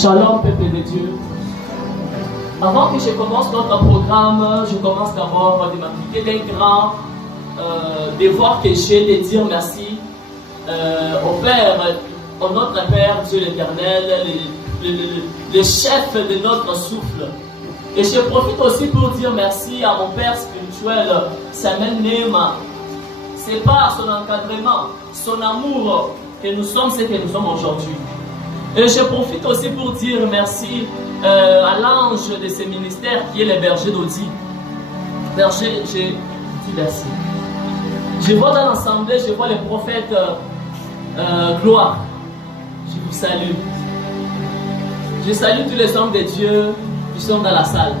Shalom, peuple de Dieu. Avant que je commence notre programme, je commence d'abord de m'appliquer d'un grand devoir que j'ai de dire merci au Père, au notre Père, Dieu l'Éternel, le chef de notre souffle. Et je profite aussi pour dire merci à mon Père spirituel, Samuel Nema. C'est par son encadrement, son amour que nous sommes ce que nous sommes aujourd'hui. Et je profite aussi pour dire merci à l'ange de ce ministère qui est le berger d'Audi. Berger, je dis merci. Je vois dans l'assemblée, je vois le prophète Gloire. Je vous salue. Je salue tous les hommes de Dieu qui sont dans la salle.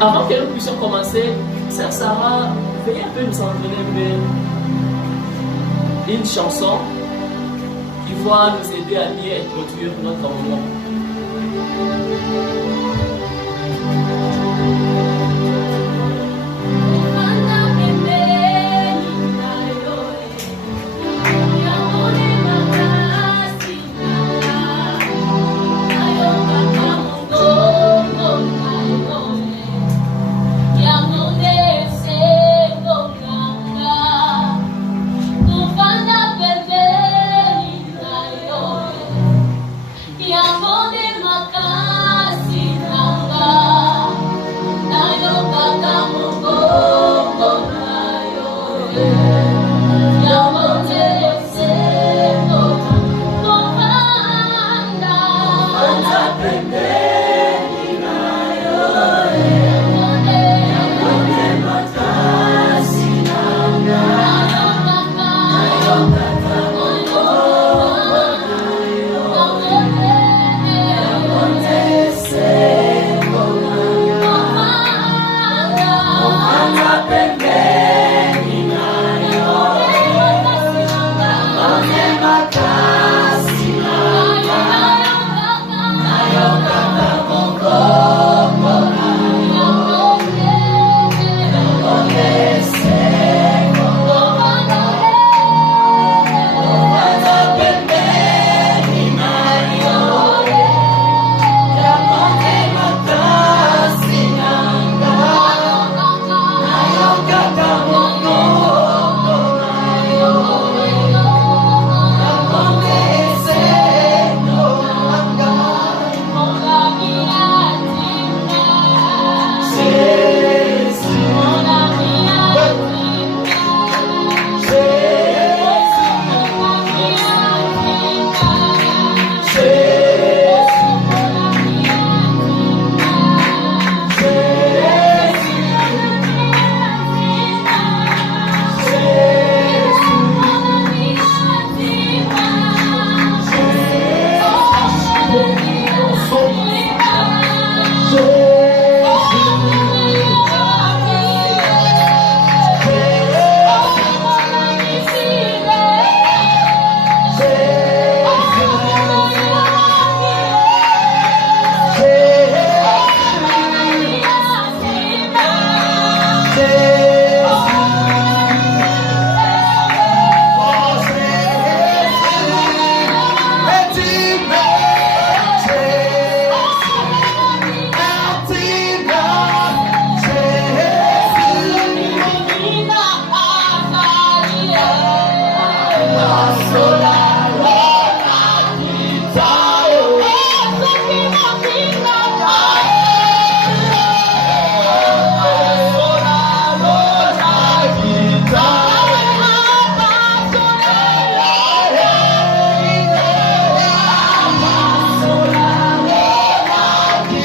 Avant que nous puissions commencer, Sœur Sarah, veuillez un peu nous entraîner une chanson qui va nous aider à mieux introduire notre moment.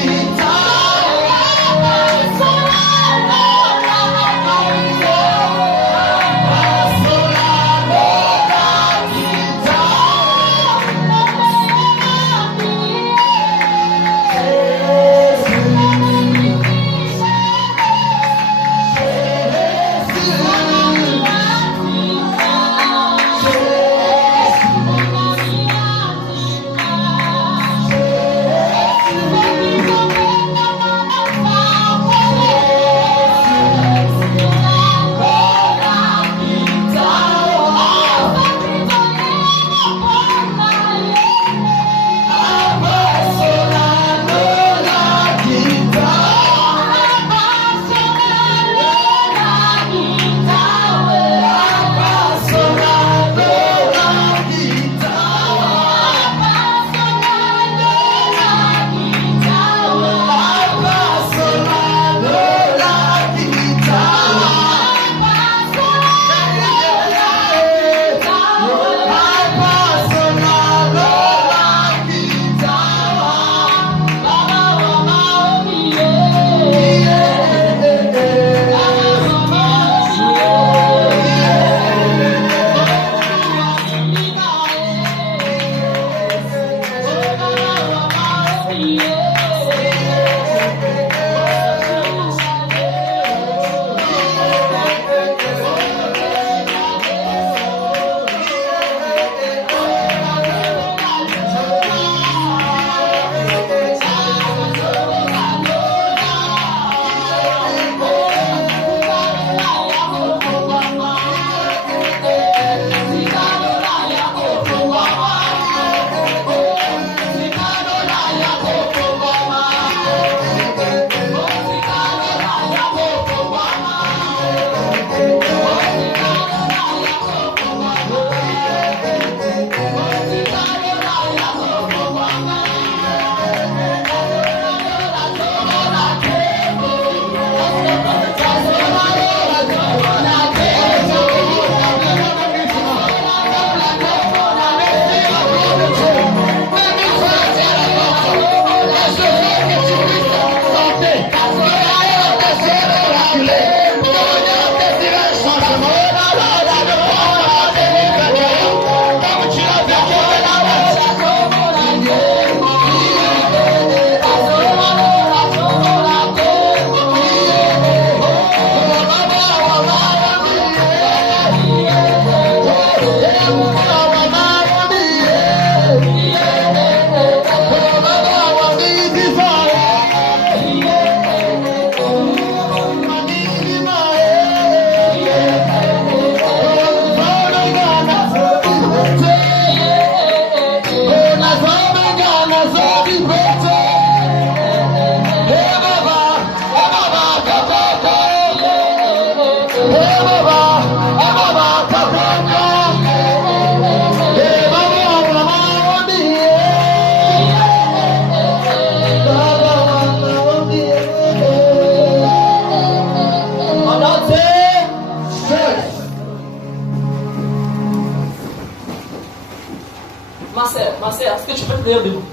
Guitar. sœur, est-ce que tu peux venir debout?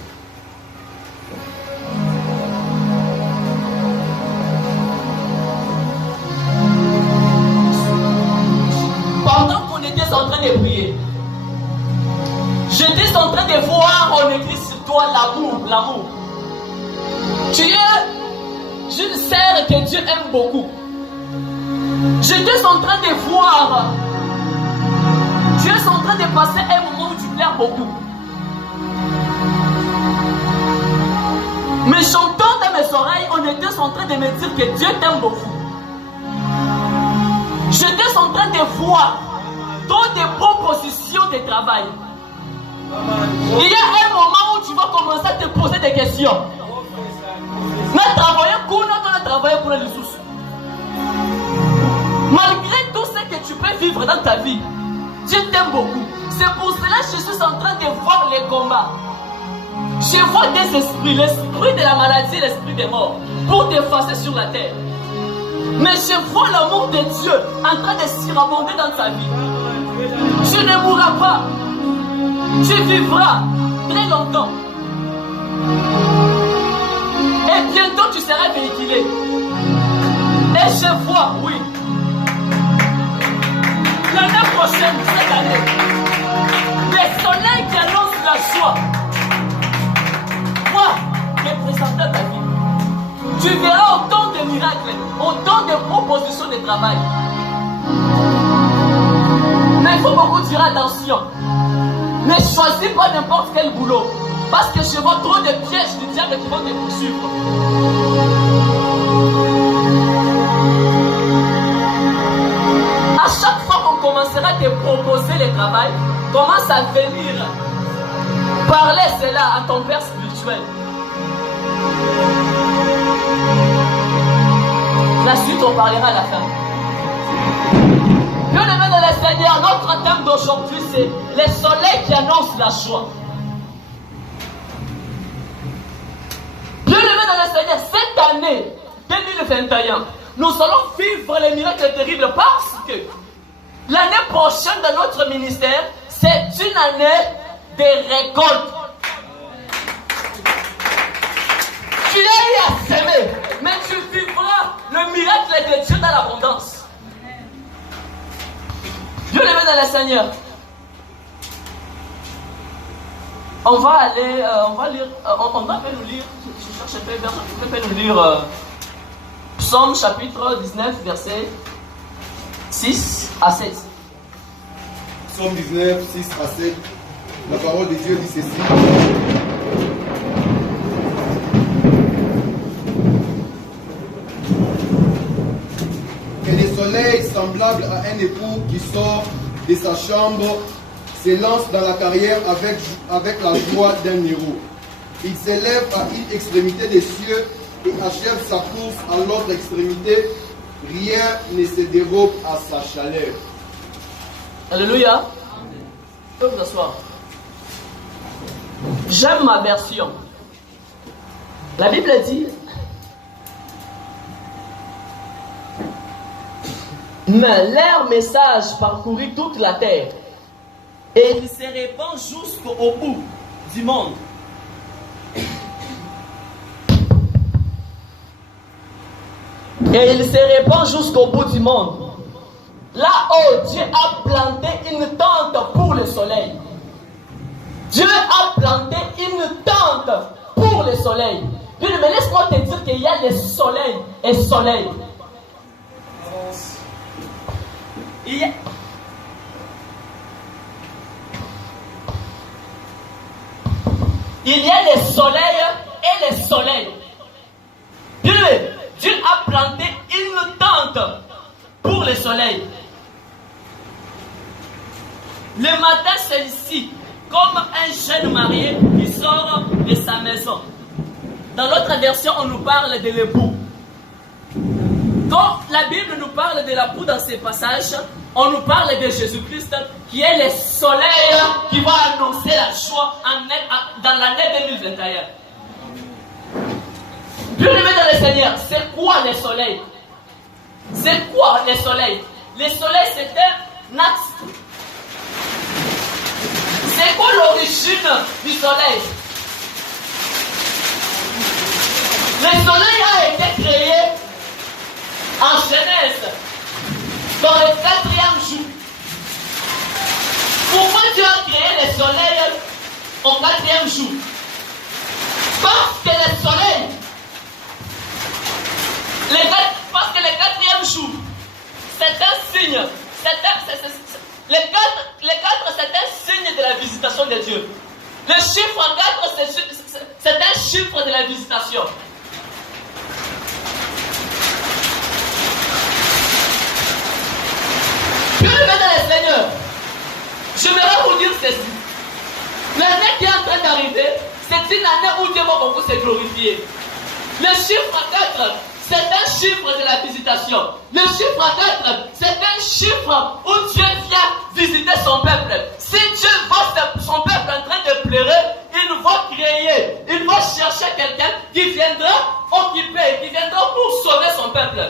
Pendant qu'on était en train de prier, j'étais en train de voir en écrit sur toi l'amour. Tu es une sœur que Dieu aime beaucoup. J'étais en train de voir. Tu es en train de passer un moment où tu pleures beaucoup. Mais chantant dans mes oreilles, on était en train de me dire que Dieu t'aime beaucoup. J'étais en train de voir dans des propositions de travail. Il y a un moment où tu vas commencer à te poser des questions. On a travaillé pour les ressources. Malgré tout ce que tu peux vivre dans ta vie, Dieu t'aime beaucoup. C'est pour cela que je suis en train de voir les combats. Je vois des esprits, l'esprit de la maladie et l'esprit des morts, pour t'effacer sur la terre. Mais je vois l'amour de Dieu en train de surabonder dans ta vie. Tu ne mourras pas. Tu vivras très longtemps. Et bientôt tu seras véhiculé. Et je vois, oui, l'année prochaine, cette année, le soleil qui annonce la joie va représenter ta vie. Tu verras autant de miracles, autant de propositions de travail. Mais il faut beaucoup dire attention. Ne choisis pas n'importe quel boulot. Parce que je vois trop de pièges du diable qui vont te poursuivre. À chaque fois qu'on commencera à te proposer le travail, commence à venir parler cela à ton père spirituel. La suite, on parlera à la fin. Bien-aimés dans le Seigneur, notre thème d'aujourd'hui, c'est le soleil qui annonce la joie. Bien-aimés dans le Seigneur, cette année 2021, nous allons vivre les miracles terribles parce que l'année prochaine dans notre ministère, c'est une année de récolte. Tu as eu à s'aimer, mais tu vivras le miracle de Dieu dans l'abondance. Bien-aimés dans le Seigneur, on va lire, je cherche un peu, je peux nous lire Psaume chapitre 19, verset 6 à 16. Psaume 19, 6 à 7, la parole de Dieu dit ceci. Que le soleil semblable à un époux qui sort de sa chambre s'élance dans la carrière avec la joie d'un héros. Il s'élève à une extrémité des cieux et achève sa course à l'autre extrémité. Rien ne se dérobe à sa chaleur. Alléluia. Vous pouvez vous asseoir. J'aime ma version. La Bible dit: mais leur message parcourut toute la terre et il se répand jusqu'au bout du monde. Et il se répand jusqu'au bout du monde. Là-haut, Dieu a planté une tente pour le soleil. Dieu a planté une tente pour le soleil. Mais laisse-moi te dire qu'il y a le soleil et soleil. Il y a le soleil et le soleil. Dieu a planté une tente pour le soleil. Le matin, c'est ici, comme un jeune marié qui sort de sa maison. Dans l'autre version, on nous parle de l'époux. Quand la Bible nous parle de l'époux dans ces passages, on nous parle de Jésus-Christ qui est le soleil qui va annoncer la joie dans l'année 2021. Bien-aimés dans le Seigneur, c'est quoi le soleil? C'est quoi le soleil? Le soleil, c'est un axe. C'est quoi l'origine du soleil. Le soleil a été créé en Genèse, dans le 4e jour. Pourquoi Dieu a créé le soleil au 4e jour? Parce que le soleil, parce que le 4e jour, c'est un signe. Le 4, c'est un signe de la visitation de Dieu. Le chiffre 4, c'est un chiffre de la visitation. Bien-aimés dans le Seigneur, j'aimerais vous dire ceci. L'année qui est en train d'arriver, c'est une année où Dieu va beaucoup se glorifier. Le chiffre 4, c'est un chiffre de la visitation. Le chiffre 4, c'est un chiffre où Dieu vient visiter son peuple. Si Dieu voit son peuple en train de pleurer, il va créer, il va chercher quelqu'un qui viendra occuper, qui viendra pour sauver son peuple.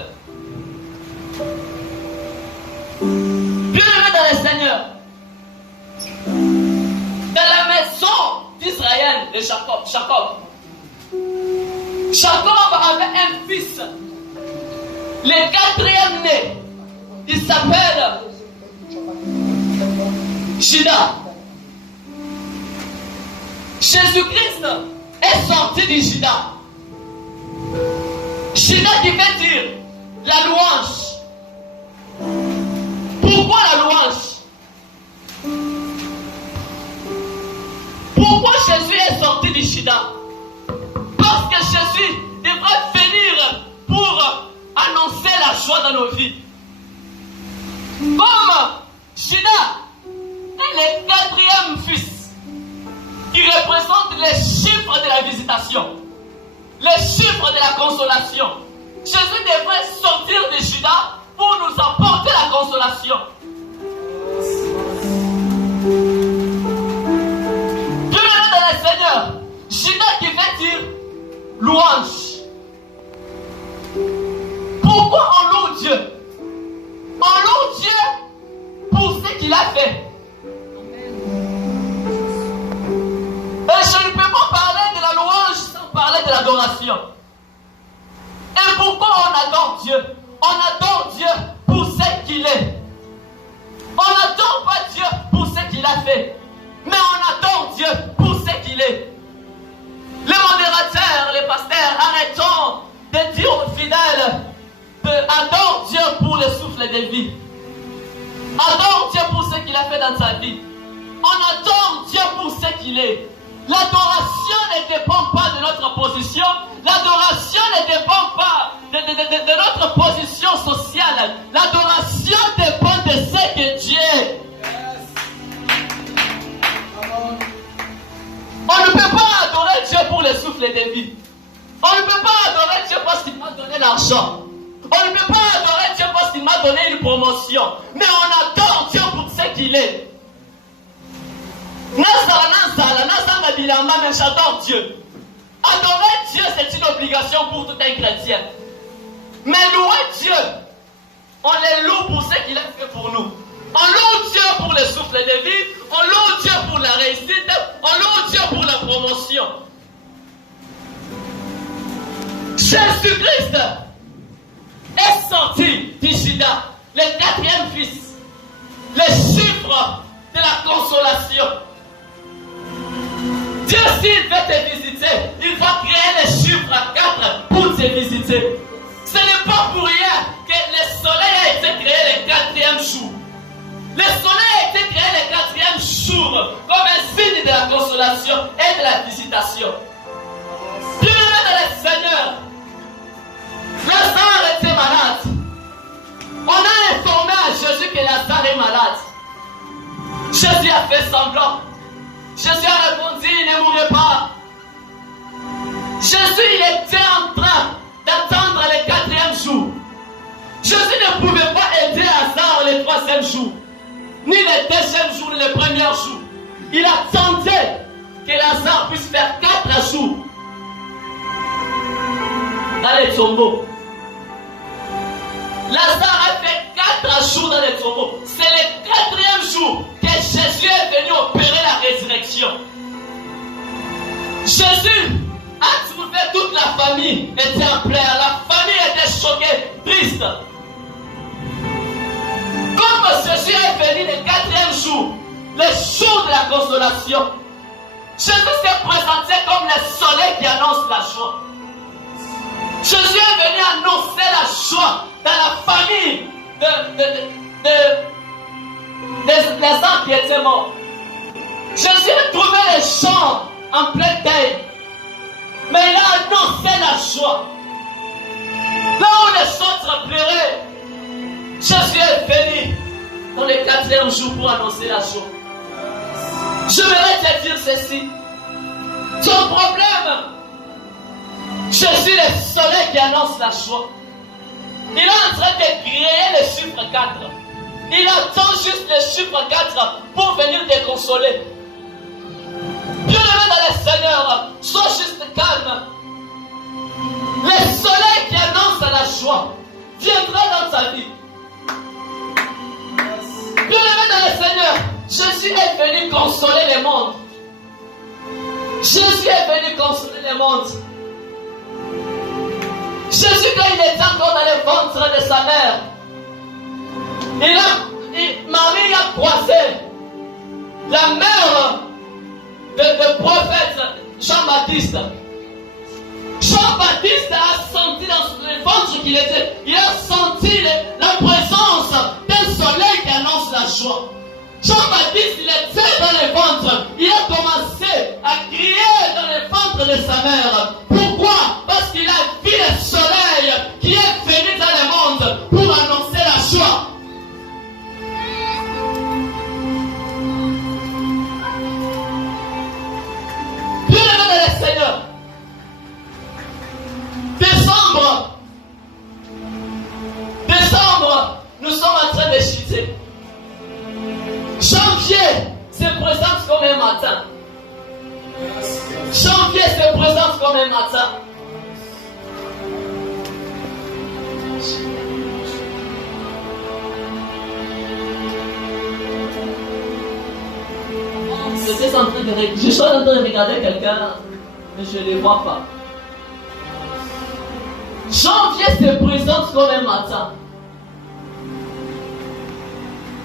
Bien-aimés dans le Seigneur, dans la maison d'Israël, de Jacob avait un fils, le 4e né, il s'appelle Juda. Jésus-Christ est sorti du Juda. Juda qui veut dire la louange. Pourquoi la louange? Pourquoi Jésus est sorti du Juda? Parce que Jésus devrait venir pour annoncer la joie dans nos vies. Comme Juda est le 4e fils qui représente les chiffres de la visitation, les chiffres de la consolation. Jésus devrait sortir de Juda pour nous apporter la consolation. Bienvenue dans le Seigneur. Juda qui veut dire louange. Pourquoi on loue Dieu? On loue Dieu pour ce qu'il a fait. Et je ne peux pas parler de la louange sans parler de l'adoration. Et pourquoi on adore Dieu? On adore Dieu pour ce qu'il est. On n'adore pas Dieu pour ce qu'il a fait, mais on adore Dieu pour ce qu'il est. Les modérateurs, les pasteurs, arrêtons de dire aux fidèles adore Dieu pour le souffle de vie. Adore Dieu pour ce qu'il a fait dans sa vie. On adore Dieu pour ce qu'il est. L'adoration ne dépend pas de notre position. L'adoration ne dépend pas de notre position sociale. L'adoration dépend de ce que Dieu est. On ne peut pas adorer Dieu pour le souffle de vie. On ne peut pas adorer Dieu parce qu'il m'a donné l'argent. On ne peut pas adorer Dieu parce qu'il m'a donné une promotion. Mais on adore Dieu pour ce qu'il est. Mais j'adore Dieu. Adorer Dieu, c'est une obligation pour tout un chrétien. Mais louer Dieu, on les loue pour ce qu'il a fait pour nous. On loue Dieu pour le souffle de vie, on loue Dieu pour la réussite, on loue Dieu pour la promotion. Jésus-Christ est sorti du Juda, le 4e fils, le chiffre de la consolation. Dieu, s'il veut te visiter, il va créer le chiffre 4 pour te visiter. Ce n'est pas pour rien que le soleil a été créé le 4e jour. Le soleil a été créé le 4e jour comme un signe de la consolation et de la visitation. Bien-aimés dans le Seigneur, Lazare était malade. On a informé à Jésus que Lazare est malade. Jésus a fait semblant. Jésus a répondu, il ne mourrait pas. Jésus, il était en train d'attendre le 4e jour. Jésus ne pouvait pas aider Lazare le 3e jour, ni le 2e jour, ni le 1er jour. Il attendait que Lazare puisse faire 4 jours dans les tombeaux. Lazare a fait 4 jours dans les tombeaux. C'est le 4e jour que Jésus est venu opérer la résurrection. Jésus a trouvé toute la famille était en pleurs. La famille était choquée, triste. Comme Jésus est venu le 4e jour, le jour de la consolation, Jésus s'est présenté comme le soleil qui annonce la joie. Jésus est venu annoncer la joie dans la famille des gens qui étaient morts. Jésus a trouvé les gens en pleine terre, mais il a annoncé la joie. Là où les autres pleuraient, Jésus est venu dans le 4e jour pour annoncer la joie. Je voudrais te dire ceci. Ton problème, Jésus est le soleil qui annonce la joie. Il est en train de créer le chiffre 4. Il attend juste le chiffre 4 pour venir te consoler. Bien-aimé dans le Seigneur, sois juste calme. Le soleil qui annonce la joie viendra dans ta vie. Bien-aimé dans le Seigneur, Jésus est venu consoler le monde. Jésus est venu consoler le monde. Jésus, quand il était encore dans le ventre de sa mère, Marie a croisé la mère de prophète Jean-Baptiste. Jean-Baptiste a senti dans le ventre qu'il était, il a senti la présence d'un soleil qui annonce la joie. Jean-Baptiste, il était dans le ventre, il a commencé à crier dans le ventre de sa mère. Pourquoi? Parce qu'il a vu le soleil qui est venu dans le monde pour annoncer la joie. Bien-aimé dans le Seigneur, décembre, nous sommes en train de chuter. Janvier se présente comme un matin. Janvier se présente comme un matin. Je suis en train de regarder quelqu'un, mais je ne les vois pas. Janvier se présente comme un matin.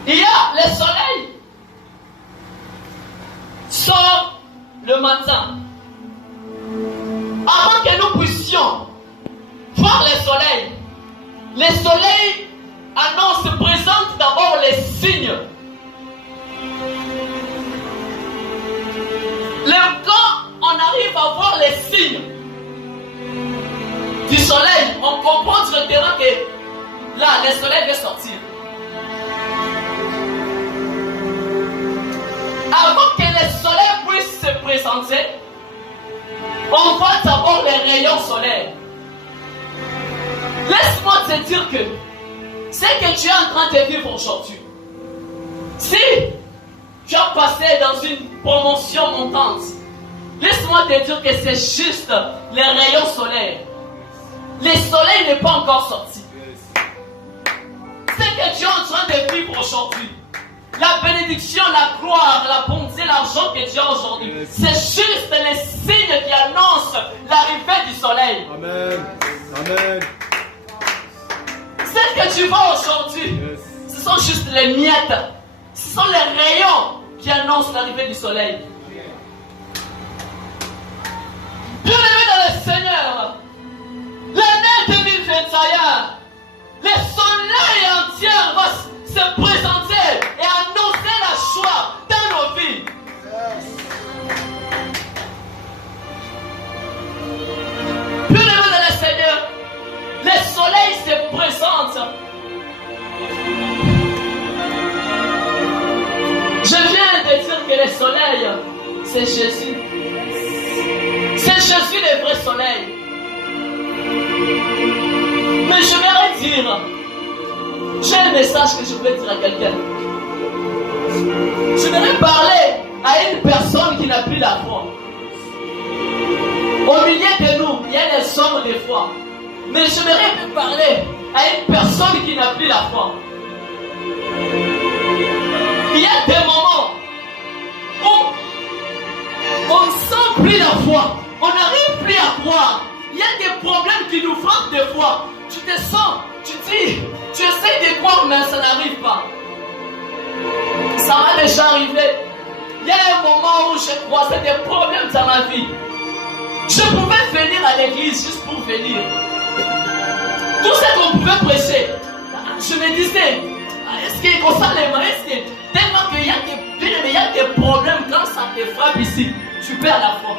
Il y a le soleil sort le matin. Avant que nous puissions voir le soleil annonce, présente d'abord les signes. Quand on arrive à voir les signes du soleil, on comprend directement que là, le soleil va sortir. Avant que le soleil puisse se présenter, on voit d'abord les rayons solaires. Laisse-moi te dire que ce que tu es en train de vivre aujourd'hui, si tu as passé dans une promotion montante, laisse-moi te dire que c'est juste les rayons solaires. Le soleil n'est pas encore sorti. Ce que tu es en train de vivre aujourd'hui, la bénédiction, la gloire, la bonté, l'argent que tu as aujourd'hui, c'est juste les signes qui annoncent l'arrivée du soleil. Amen. Amen. Ce que tu vois aujourd'hui, ce sont juste les miettes. Ce sont les rayons qui annoncent l'arrivée du soleil. Bien-aimé dans le Seigneur, l'année 2021, le soleil entier va se présenter et annoncer la joie dans nos vies. Bien-aimé dans le Seigneur, le soleil se présente. Je viens de dire que le soleil, c'est Jésus. C'est Jésus le vrai soleil. Mais je vais dire, j'ai un message que je voulais dire à quelqu'un. Je voudrais parler à une personne qui n'a plus la foi. Au milieu de nous, il y a des hommes de foi. Mais je voudrais parler à une personne qui n'a plus la foi. Il y a des moments où on ne sent plus la foi. On qui nous frappe des fois. Tu te sens, tu dis, tu essaies de croire, mais ça n'arrive pas. Ça m'a déjà arrivé. Il y a un moment où j'ai croisé des problèmes dans ma vie. Je pouvais venir à l'église juste pour venir. Tout ce qu'on pouvait prêcher, je me disais, est-ce qu'il y a les mains, est-ce que tellement qu'il y a des problèmes quand ça te frappe ici, tu perds la foi.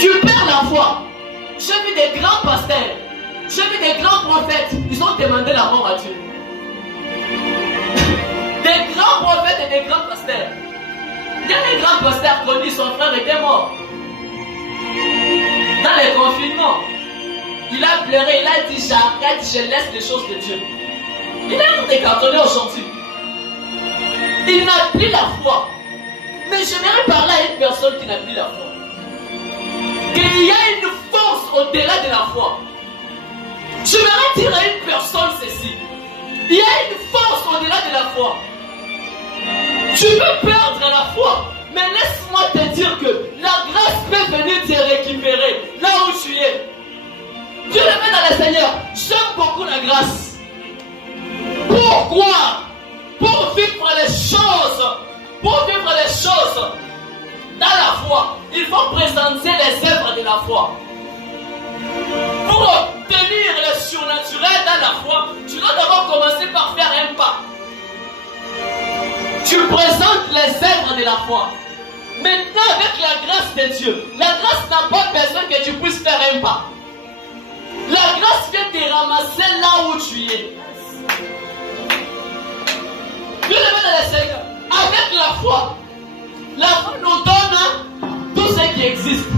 Tu perds la foi. J'ai vu des grands pasteurs, j'ai vu des grands prophètes, ils ont demandé la mort à Dieu. Des grands prophètes et des grands pasteurs. Il y a des grands pasteurs connus, son frère était mort. Dans les confinements, il a pleuré, il a dit j'arrête, je laisse les choses de Dieu. Il est décartonné aujourd'hui. Il n'a plus la foi. Mais j'aimerais parler à une personne qui n'a plus la foi. Qu'il y a une force au-delà de la foi. J'aimerais dire à une personne ceci. Il y a une force au-delà de la foi. Tu peux perdre la foi, mais laisse-moi te dire que la grâce peut venir te récupérer là où tu es. Dieu le met dans le Seigneur. J'aime beaucoup la grâce. Pourquoi? Pour vivre les choses. Pour vivre les choses dans la foi, il faut présenter les œuvres de la foi. Pour obtenir le surnaturel dans la foi, tu dois d'abord commencer par faire un pas. Tu présentes les œuvres de la foi. Maintenant, avec la grâce de Dieu, la grâce n'a pas besoin que tu puisses faire un pas. La grâce vient te ramasser là où tu es. Dieu le met dans le Seigneur. Avec la foi nous donne tout ce qui existe.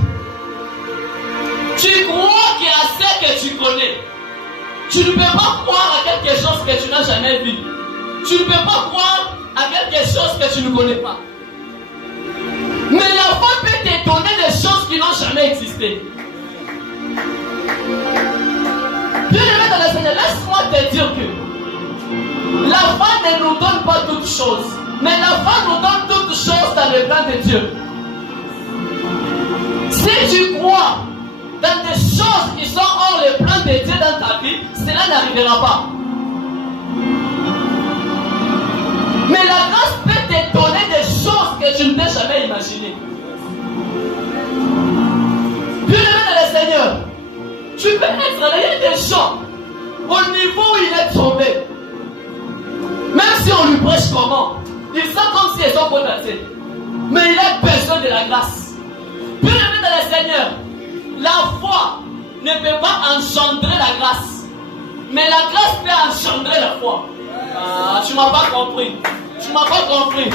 Tu crois qu'il y a ce que tu connais. Tu ne peux pas croire à quelque chose que tu n'as jamais vu. Tu ne peux pas croire à quelque chose que tu ne connais pas. Mais la foi peut te donner des choses qui n'ont jamais existé. Dieu le met dans le Seigneur. Laisse-moi te dire que la foi ne nous donne pas toutes choses. Mais la foi nous donne toutes choses dans le plan de Dieu. Si tu crois dans des choses qui sont hors le plan de Dieu dans ta vie, cela n'arrivera pas. Mais la grâce peut te donner des choses que tu ne t'es jamais imaginées. Dieu le met dans le Seigneur. Tu peux être là, il y a des gens au niveau où il est tombé. Même si on lui prêche comment, il sent comme si ils sont condamnés. Mais il a besoin de la grâce. Dieu le met dans le Seigneur. La foi ne peut pas engendrer la grâce. Mais la grâce peut engendrer la foi. Ah, tu ne m'as pas compris. Tu ne m'as pas compris.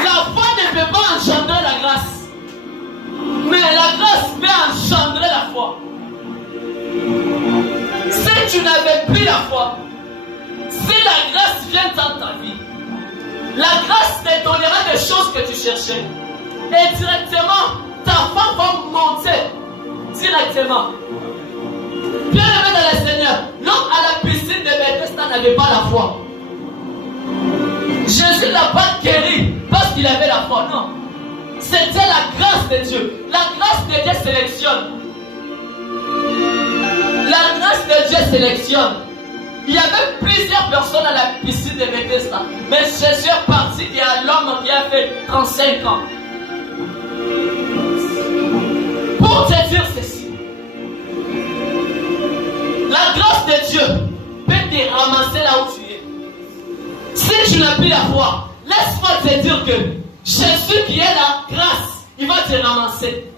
La foi ne peut pas engendrer la grâce. Mais la grâce peut engendrer la foi. Si tu n'avais plus la foi, si la grâce vient dans ta vie, la grâce te donnera des choses que tu cherchais. Et directement, ta foi va monter. Directement. Bien aimé dans le Seigneur, l'homme à la piscine de Bethesda n'avait pas la foi. Jésus n'a pas guéri parce qu'il avait la foi, non. C'était la grâce de Dieu. La grâce de Dieu sélectionne. La grâce de Dieu sélectionne. Il y avait plusieurs personnes à la piscine de Bethesda. Mais Jésus est parti, il y a l'homme qui a fait 35 ans. Pour te dire ceci, la grâce de Dieu peut te ramasser là où tu es. Si tu n'as plus la foi, laisse-moi te dire que Jésus qui est la grâce, il va te ramasser.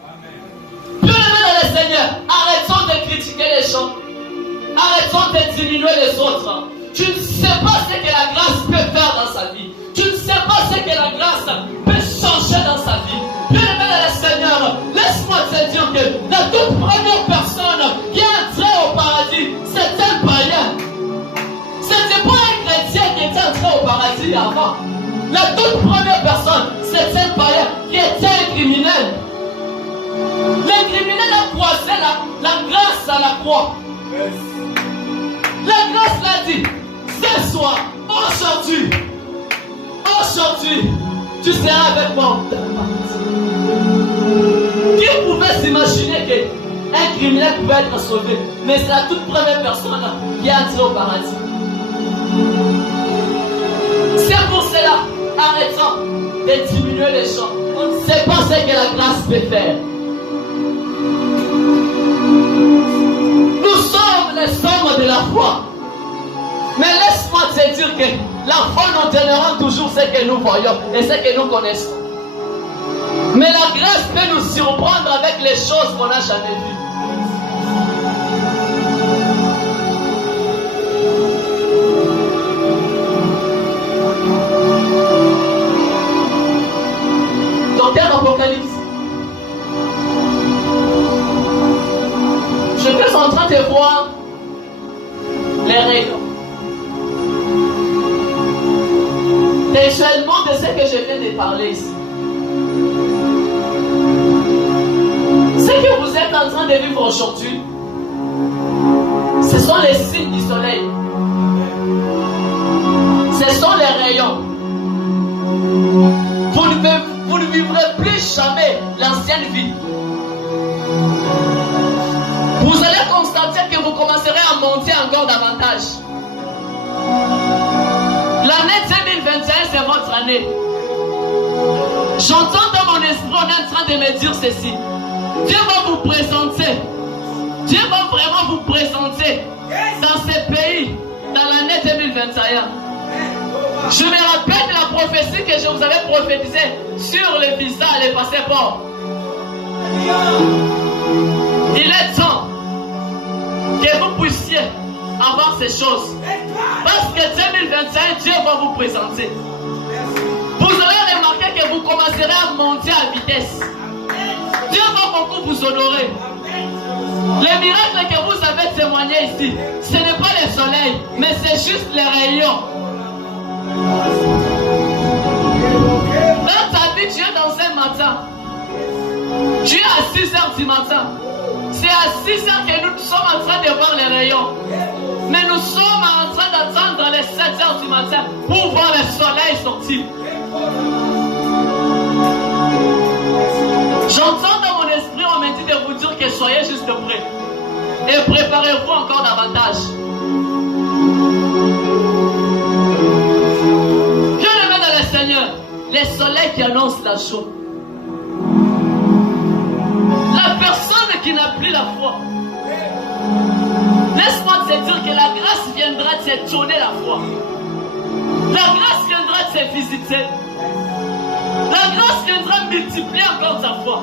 Plus le même dans le Seigneur, arrêtons de critiquer les gens. Arrêtons de diminuer les autres. Tu ne sais pas ce que la grâce peut faire dans sa vie. Tu ne sais pas ce que la grâce peut changer dans sa vie. Plus le même dans le Seigneur, laisse-moi te dire que la toute première personne qui est entrée au paradis, c'était un païen. C'était pas un chrétien qui était entré au paradis avant. La toute première personne, c'était un païen qui était un criminel. Le criminel a croisé la grâce à la croix. La grâce l'a dit, ce soir, aujourd'hui, tu seras avec moi. Qui pouvait s'imaginer qu'un criminels pouvaient être sauvés. Mais c'est la toute première personne qui a entré au paradis. C'est pour cela, arrêtons de diminuer les gens. On ne sait pas ce que la grâce peut faire. Nous sommes les sombres de la foi. Mais laisse-moi te dire que la foi nous donnera toujours ce que nous voyons et ce que nous connaissons. Mais la grâce peut nous surprendre avec les choses qu'on n'a jamais vues. Docteur Apocalypse. Je suis en train de voir les rayons. Textuellement de ce que je viens de parler ici. Ce que vous êtes en train de vivre aujourd'hui, ce sont les signes du soleil. Ce sont les rayons. Vous ne vivrez plus jamais l'ancienne vie. Vous allez constater que vous commencerez à monter encore davantage. L'année 2021, c'est votre année. J'entends dans mon esprit, on est en train de me dire ceci. Dieu va vous présenter. Dieu va vraiment vous présenter dans ce pays, dans l'année 2021. Je me rappelle de la prophétie que je vous avais prophétisée sur les visas et les passeports. Il est temps que vous puissiez avoir ces choses. Parce que 2021, Dieu va vous présenter. Vous aurez remarqué que vous commencerez à monter à vitesse. Dieu va beaucoup vous honorer. Les miracles que vous avez témoignés ici, ce n'est pas le soleil, mais c'est juste les rayons. Dans ta vie, tu es dans un matin. Tu es à 6 heures du matin. C'est à 6 heures que nous sommes en train de voir les rayons. Mais nous sommes en train d'attendre les 7 heures du matin pour voir le soleil sortir. J'entends dans mon esprit, on me dit de vous dire que soyez juste prêts. Et préparez-vous encore davantage. Bien-aimés dans le Seigneur, les soleils qui annoncent la joie. La personne qui n'a plus la foi. Laisse-moi te dire que la grâce viendra te donner la foi. La grâce viendra te visiter. La grâce viendra multiplier encore ta foi.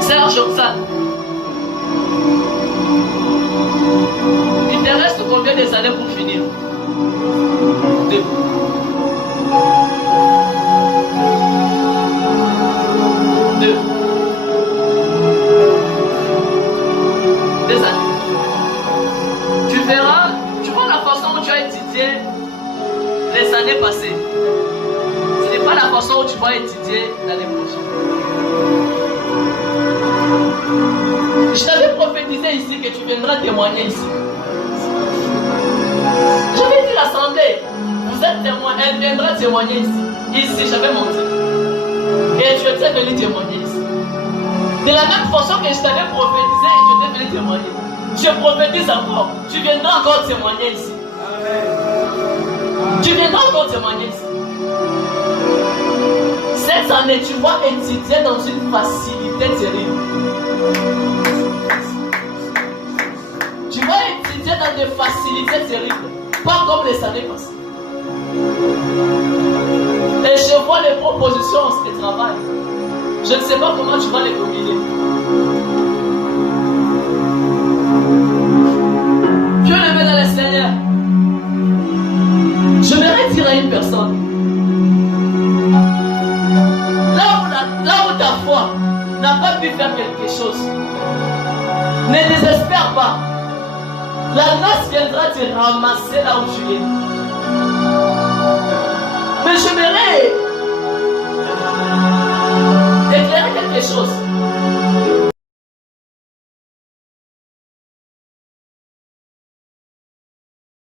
Sœur Jobsan, il te reste combien des années pour finir? 2. 2. 2 années. Tu verras, tu vois la façon où tu as étudié les années passées. Ce n'est pas la façon où tu vas étudier l'année prochaine. Je t'avais prophétisé ici que tu viendras témoigner ici. J'avais dit l'assemblée, vous êtes témoin, elle viendra témoigner ici. Ici, j'avais menti. Et tu étais venu témoigner ici. De la même façon que je t'avais prophétisé et tu étais venu témoigner. Je prophétise encore. Tu viendras encore témoigner ici. Tu viendras encore témoigner ici. Cette année, tu vas étudier dans une facilité terrible. Tu vas étudier dans des facilités terribles. Pas comme les années passées. Et je vois les propositions de travail. Je ne sais pas comment tu vas les combiner. Bien-aimé dans le Seigneur, je voudrais dire à une personne, là où ta foi n'a pas pu faire quelque chose, ne désespère pas. La grâce viendra te ramasser là où tu es. Mais j'aimerais éclairer quelque chose.